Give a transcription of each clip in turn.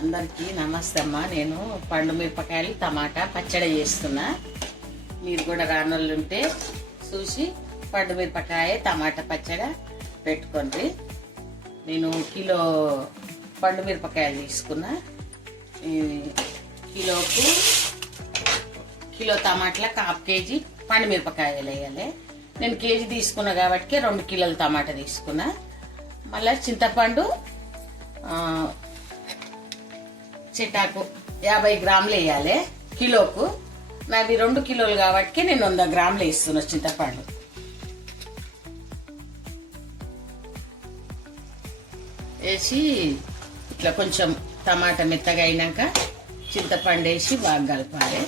అందరికీ నమస్తే అమ్మా. నేను పండు మిరపకాయలు టమాటా పచ్చడి చేస్తున్నా. మీరు కూడా రానోళ్ళు ఉంటే చూసి పండు మిరపకాయ టమాటా పచ్చడి పెట్టుకోండి. నేను కిలో పండు మిరపకాయలు తీసుకున్నా. కిలో టమాటాలకు 1/2 కేజీ పండు మిరపకాయలు వేయాలి. నేను కేజీ తీసుకున్నా కాబట్టి 2 కిలోల టమాటా తీసుకున్నా. మళ్ళీ చింతపండు చిటాకు 50 గ్రాములు వేయాలి కిలోకు. నాది 2 కిలోలు కాబట్టి నేను 100 గ్రాములు వేస్తున్నా చింతపండు. వేసి ఇట్లా కొంచెం టమాటా మెత్తగా అయినాక చింతపండు వేసి బాగా కలపాలి.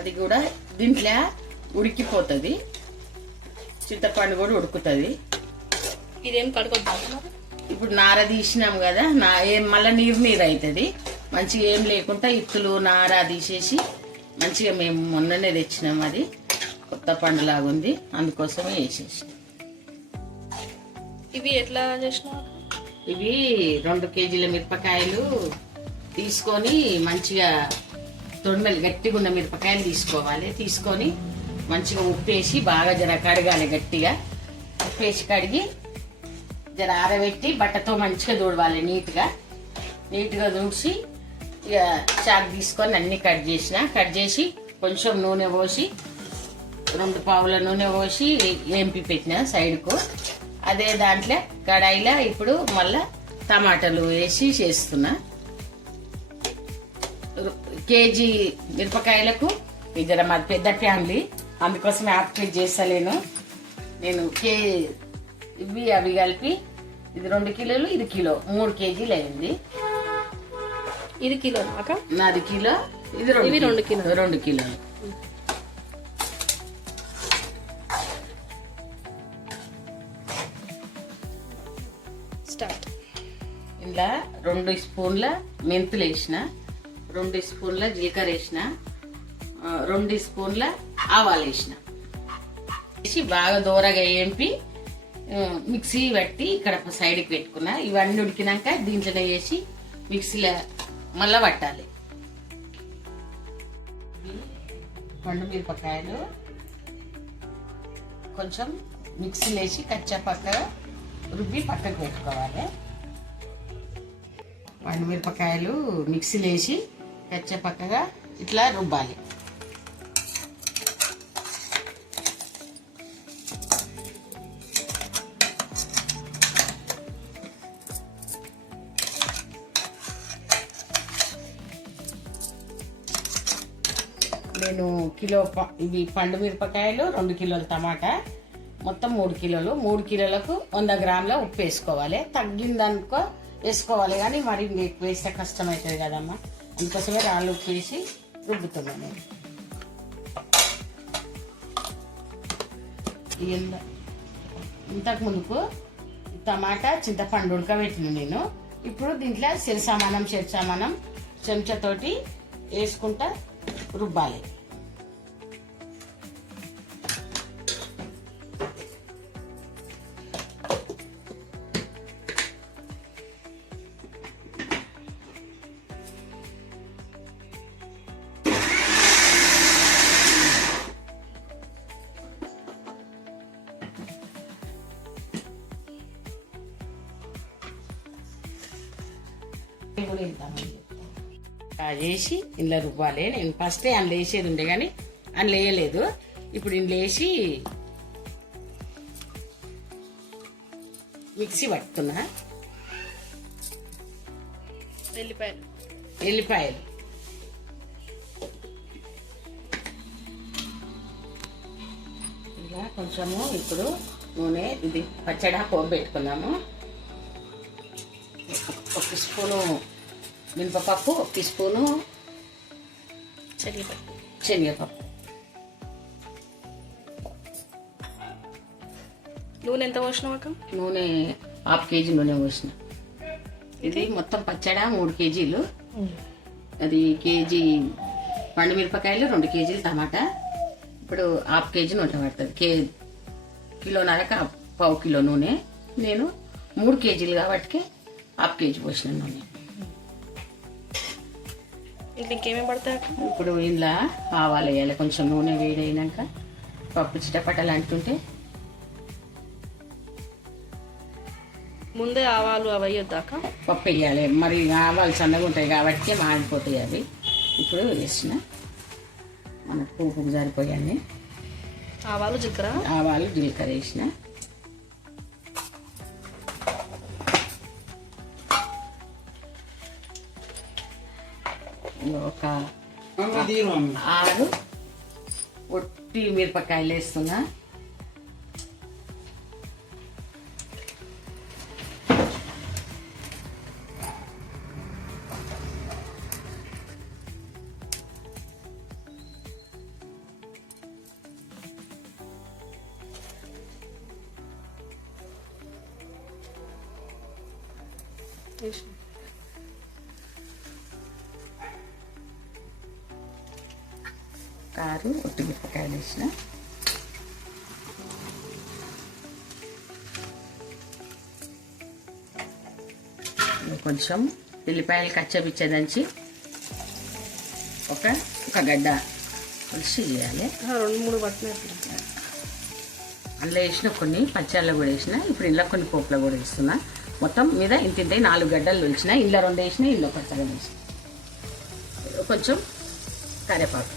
అది కూడా దీంట్లో ఉడికిపోతుంది, చింతపండు కూడా ఉడుకుతుంది. ఇదేం కడుకొద్దాం. ఇప్పుడు నార తీసినాం కదా, మళ్ళీ నీరు అవుతుంది. మంచిగా ఏం లేకుండా ఇత్తులు నార తీసేసి మంచిగా మేము మొన్ననే తెచ్చినాం. అది కొత్త పండులాగా ఉంది, అందుకోసమే వేసేసి. ఇవి ఎట్లా చేసినా? ఇవి 2 కేజీల మిరపకాయలు తీసుకొని మంచిగా తొడిమెలు గట్టిగా ఉన్న మిరపకాయలు తీసుకోవాలి. తీసుకొని మంచిగా ఉప్పేసి బాగా జర కడగాలి. గట్టిగా ఉప్పేసి కడిగి జర ఆరబెట్టి బట్టతో మంచిగా తుడవాలి. నీట్గా తుడిచి ఇక చాకు తీసుకొని అన్ని కట్ చేసి కొంచెం నూనె పోసి 2 పావుల నూనె పోసి ఏంపి పెట్టిన సైడ్కు. అదే దాంట్లో కడాయిలో ఇప్పుడు మళ్ళా టమాటాలు వేసి చేస్తున్నా. కేజీ మిరపకాయలకు ఇద్దరు మాది పెద్ద ఫ్యామిలీ, అందుకోసం 1/2 కేజీ చేస్తలేను నేను. ఇవి అవి కలిపి ఇది 2 కిలోలు, ఇది కిలో, 3 కేజీలు అయింది. ఇది కిలో నాది కిలో, ఇది 2 కిలోలు. స్టార్ట్. ఇలా 2 స్పూన్ల మెంతులు వేసిన, 2 స్పూన్ల జీలకర్ర వేసిన, 2 స్పూన్ల ఆవాలు వేసిన. వేసి బాగా దూరగా ఏంపి మిక్సీ పట్టి ఇక్కడ సైడ్కి పెట్టుకున్నా. ఇవన్నీ ఉడికినాక దీంట్లోనే వేసి మిక్సీలో మళ్ళా పట్టాలి. పండు మిరపకాయలు కొంచెం మిక్సీలో వేసి కచ్చా పక్కగా రుబ్బి పక్కకు పెట్టుకోవాలి. పండు మిరపకాయలు మిక్సీలో వేసి కచ్చా పక్కగా ఇట్లా రుబ్బాలి. నేను ఇవి పండు మిరపకాయలు, 2 కిలోల టమాటా, మొత్తం 3 కిలోలు. 3 కిలోలకు 100 గ్రాముల ఉప్పు వేసుకోవాలి. తగ్గిందనుకో వేసుకోవాలి, కానీ మరి ఎక్కువ వేస్తే కష్టం అవుతుంది కదమ్మా, అందుకోసమే రాళ్ళు ఉప్పు వేసి రుబ్బుతున్నాను నేను. ఇంతకు ముందుకు టమాటా చింతపండు ఉడకబెట్టిన నేను. ఇప్పుడు దీంట్లో చెరసామానం చెంచాతోటి వేసుకుంటా రుబ్బాలి. చేసి ఇందులో రుబ్బాలి. నేను ఫస్టే అందులో వేసేది ఉండే కానీ అందులో వేయలేదు. ఇప్పుడు ఇందులో వేసి మిక్సీ పట్టుకున్నా. ఎల్లిపాయలు ఇలా కొంచెము. ఇప్పుడు నూనె, ఇది పచ్చడి పోపు పెట్టుకున్నాము. 1 స్పూను మినపప్పు, 1 స్పూను శనగపప్పు. నూనె ఎంత పోసినాక? నూనె 1/2 కేజీ నూనె పోసిన. ఇది మొత్తం పచ్చడా 3 కేజీలు. అది కేజీ పండు మిరపకాయలు, 2 కేజీలు టమాటా. ఇప్పుడు 1/2 కేజీ నూనె పడుతుంది. కిలోన్నరకు 1/2 కిలో నూనె. నేను 3 కేజీలు కాబట్టి హాఫ్ కేజీ పోసిన నూనె. ఇంట్లో ఇంకేమేమి పడతాయి అక్క? ఇప్పుడు ఇలా ఆవాలు వేయాలి. కొంచెం నూనె వేడైనాక పప్పు చిటపటలు అంటుంటే ముందే ఆవాలు అవి వేయొద్దాక? పప్పు వేయాలి. మరి ఆవాలు సన్నగా ఉంటాయి కాబట్టి మాడిపోతాయి అవి. ఇప్పుడు వేసిన మనకు పోపుకు సరిపోయాయి. ఆవాలు జీలకర్ర వేసిన. ఒక 6 ఒట్టి మిరపకాయలు వేస్తున్నా. కారు ఒట్టి మిరపకాయలు వేసిన. కొంచెం ఎల్లిపాయలు కచ్చపిచ్చ దంచి ఒక గడ్డ పులిసి వేయాలి. 2-3 పట్టినట్లు. అందులో వేసిన కొన్ని పచ్చళ్ళు కూడా వేసిన. ఇప్పుడు ఇంట్లో కొన్ని పోపులో కూడా వేస్తున్నా. మొత్తం మీద ఇంత 4 గడ్డలు తొలిచిన. ఇంట్లో 2 వేసిన, ఇంట్లో ఒక సగం వేసిన. కొంచెం కరివేపాకు.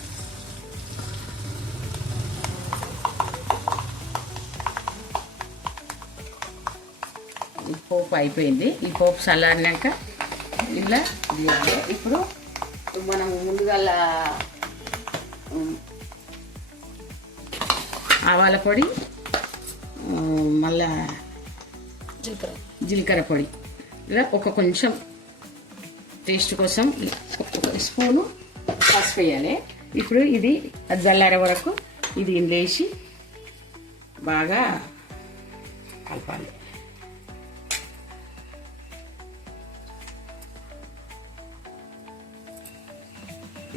ఈ పోపు అయిపోయింది. ఈ పోపు చల్లారినాక ఇలా తీయాలి. ఇప్పుడు మనం ముందుగా ఆవాల పొడి, మళ్ళా జీలకర్ర పొడి, ఇలా కొంచెం టేస్ట్ కోసం 1 స్పూను పసుపు వేయాలి. ఇప్పుడు ఇది అది చల్లారే వరకు ఇది ఇందులేసి బాగా కలపాలి.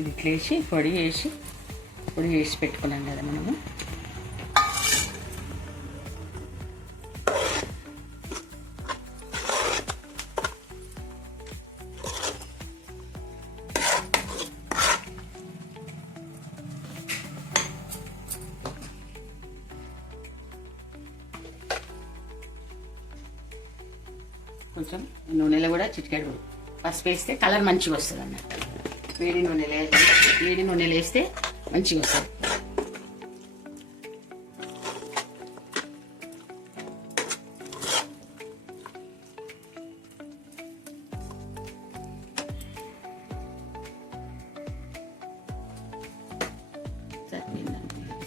ఇది ఇట్లేసి పొడి వేసి పెట్టుకున్నాం కదా మనము. కొంచెం నూనెలో కూడా చిటికెడు పసుపు వేస్తే కలర్ మంచిగా వస్తుంది అన్నట్టు. వేడి నూనెలో వేస్తే మంచిగా వస్తుంది.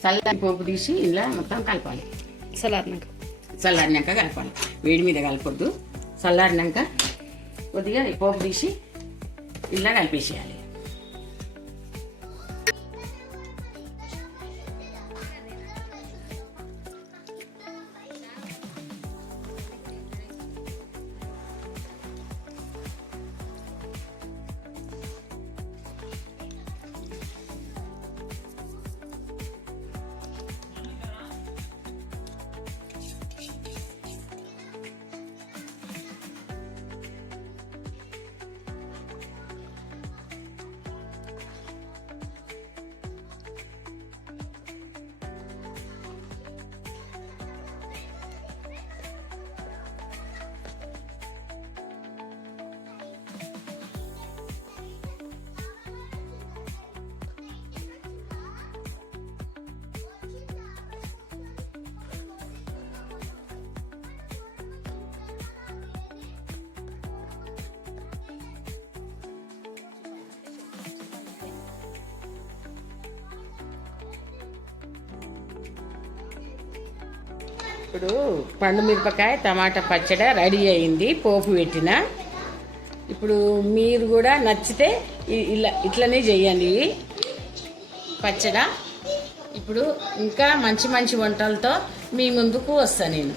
చల్లని పోపు తీసి ఇలా మొత్తం కలపాలి. చల్లారినాక కలపాలి. వేడి మీద కలపొద్దు. చల్లారినాక కొద్దిగా ఈ పోపు తీసి ఇలా కలిపేసేయాలి. ఇప్పుడు పండు మిరపకాయ టమాటా పచ్చడి రెడీ అయింది. పోపు పెట్టిన. ఇప్పుడు మీరు కూడా నచ్చితే ఇట్లనే చేయండి పచ్చడి. ఇప్పుడు ఇంకా మంచి మంచి వంటలతో మీ ముందుకు వస్తాను నేను.